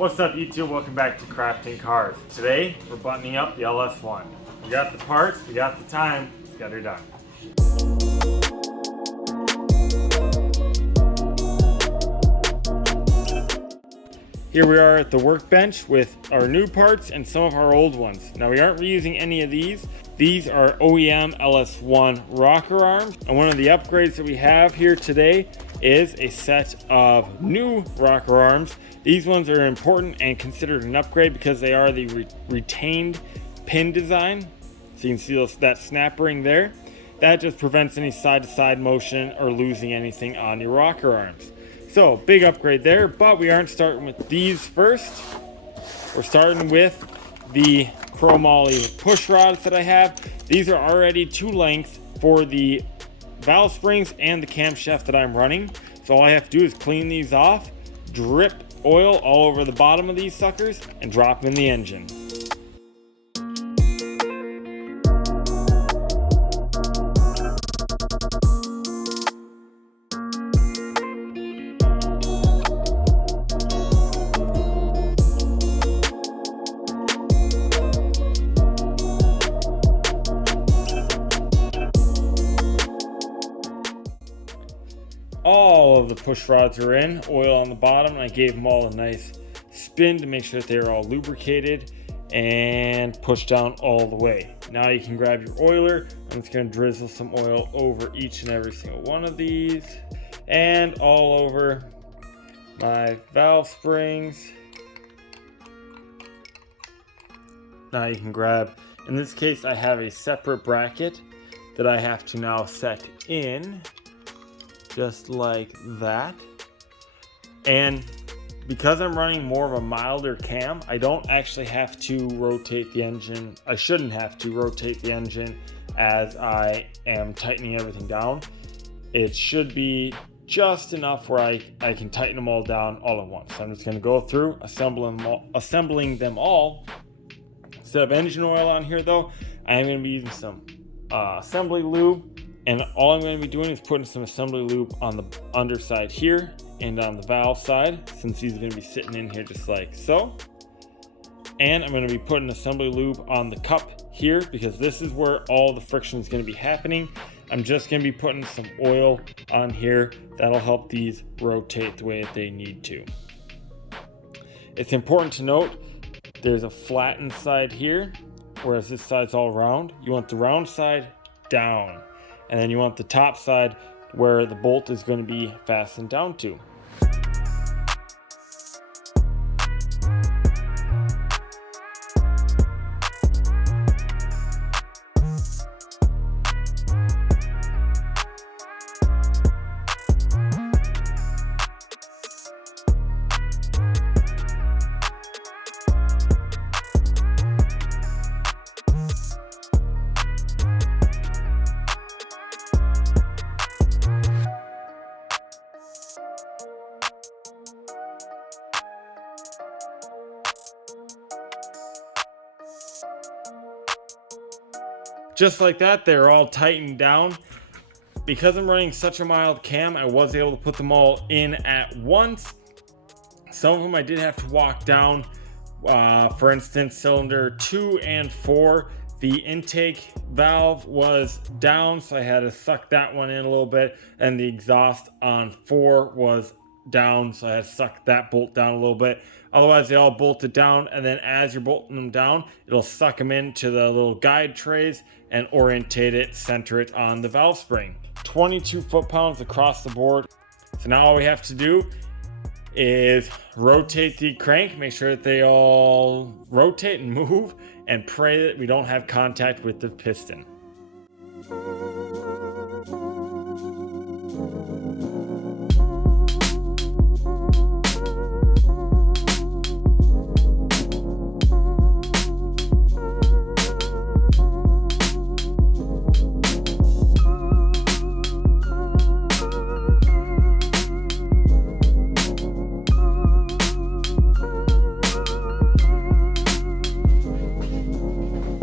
What's up YouTube? Welcome back to Crafting Cars. Today we're buttoning up the LS1. We got the parts, we got the time, let's get her done. Here we are at the workbench with our new parts and some of our old ones. Now we aren't reusing any of these. These are OEM LS1 rocker arms, and one of the upgrades that we have here today is a set of new rocker arms. These ones are important and considered an upgrade because they are the retained pin design. So you can see that snap ring there. That just prevents any side-to-side motion or losing anything on your rocker arms. So big upgrade there, but we aren't starting with these first. We're starting with the Chromoly push rods that I have. These are already 2 lengths for the valve springs and the camshaft that I'm running. So all I have to do is clean these off, drip oil all over the bottom of these suckers, and drop them in the engine. All of the push rods are in, oil on the bottom, and I gave them all a nice spin to make sure that they're all lubricated and pushed down all the way. Now you can grab your oiler. I'm just going to drizzle some oil over each and every single one of these and all over my valve springs. Now you can grab, in this case I have a separate bracket that I have to now set in. Just like that. And because I'm running more of a milder cam, I don't actually have to rotate the engine. I shouldn't have to rotate the engine as I am tightening everything down. It should be just enough where I can tighten them all down all at once. So I'm just going to go through assembling them all. Instead of engine oil on here though, I'm going to be using some assembly lube. And all I'm going to be doing is putting some assembly lube on the underside here and on the valve side, since these are going to be sitting in here just like so. And I'm going to be putting assembly lube on the cup here because this is where all the friction is going to be happening. I'm just going to be putting some oil on here. That'll help these rotate the way that they need to. It's important to note there's a flattened side here, whereas this side's all round. You want the round side down. And then you want the top side where the bolt is going to be fastened down to. Just like that, they're all tightened down. Because I'm running such a mild cam, I was able to put them all in at once. Some of them I did have to walk down. For instance, cylinder 2 and 4, the intake valve was down, so I had to suck that one in a little bit. And the exhaust on 4 was down, so I had to suck that bolt down a little bit. Otherwise they all bolted down, and then as you're bolting them down, it'll suck them into the little guide trays and orientate it, center it on the valve spring. 22 foot-pounds across the board. So now all we have to do is rotate the crank, make sure that they all rotate and move, and pray that we don't have contact with the piston.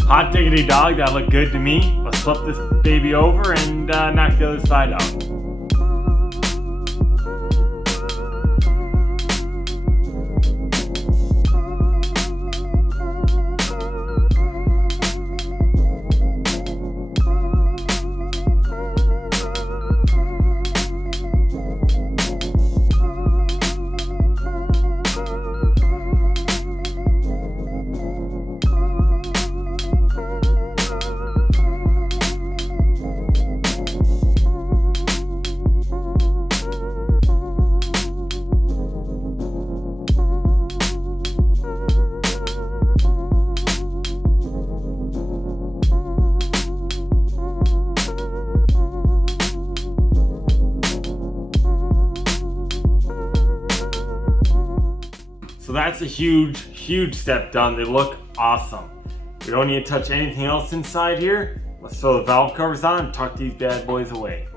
Hot diggity dog, that looked good to me. Let's flip this baby over and knock the other side out. that's a huge step done. They look awesome. We don't need to touch anything else inside here. Let's throw the valve covers on and tuck these bad boys away.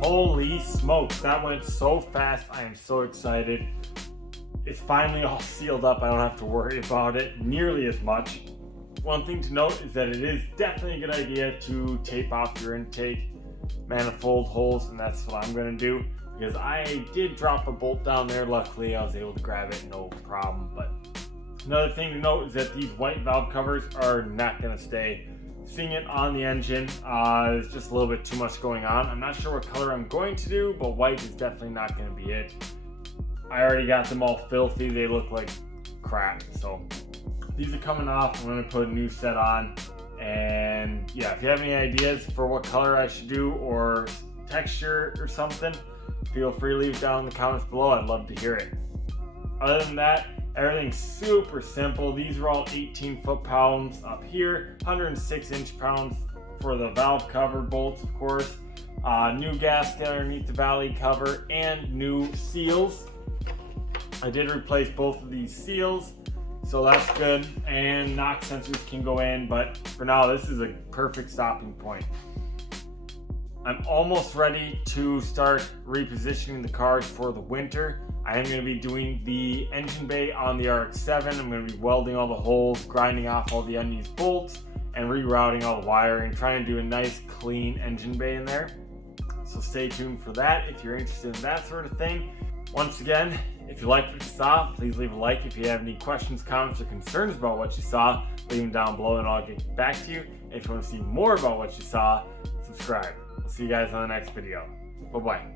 Holy smokes, that went so fast. I am so excited. It's finally all sealed up. I don't have to worry about it nearly as much. One thing to note is that it is definitely a good idea to tape off your intake manifold holes, and that's what I'm going to do because I did drop a bolt down there. Luckily, I was able to grab it, no problem. But another thing to note is that these white valve covers are not going to stay. Seeing it on the engine is just a little bit too much going on. I'm not sure what color I'm going to do, but white is definitely not going to be it. I already got them all filthy. They look like crap. So these are coming off. I'm going to put a new set on. And yeah, if you have any ideas for what color I should do or texture or something, feel free to leave it down in the comments below. I'd love to hear it. Other than that, everything's super simple. These are all 18 foot-pounds up here, 106 inch-pounds for the valve cover bolts, of course. New gasket underneath the valley cover and new seals. I did replace both of these seals, so that's good. And knock sensors can go in, but for now, this is a perfect stopping point. I'm almost ready to start repositioning the cars for the winter. I am going to be doing the engine bay on the RX-7. I'm going to be welding all the holes, grinding off all the unused bolts, and rerouting all the wiring, trying to do a nice clean engine bay in there. So stay tuned for that if you're interested in that sort of thing. Once again, if you liked what you saw, please leave a like. If you have any questions, comments, or concerns about what you saw, leave them down below and I'll get back to you. And if you want to see more about what you saw, subscribe. I'll see you guys on the next video. Bye-bye.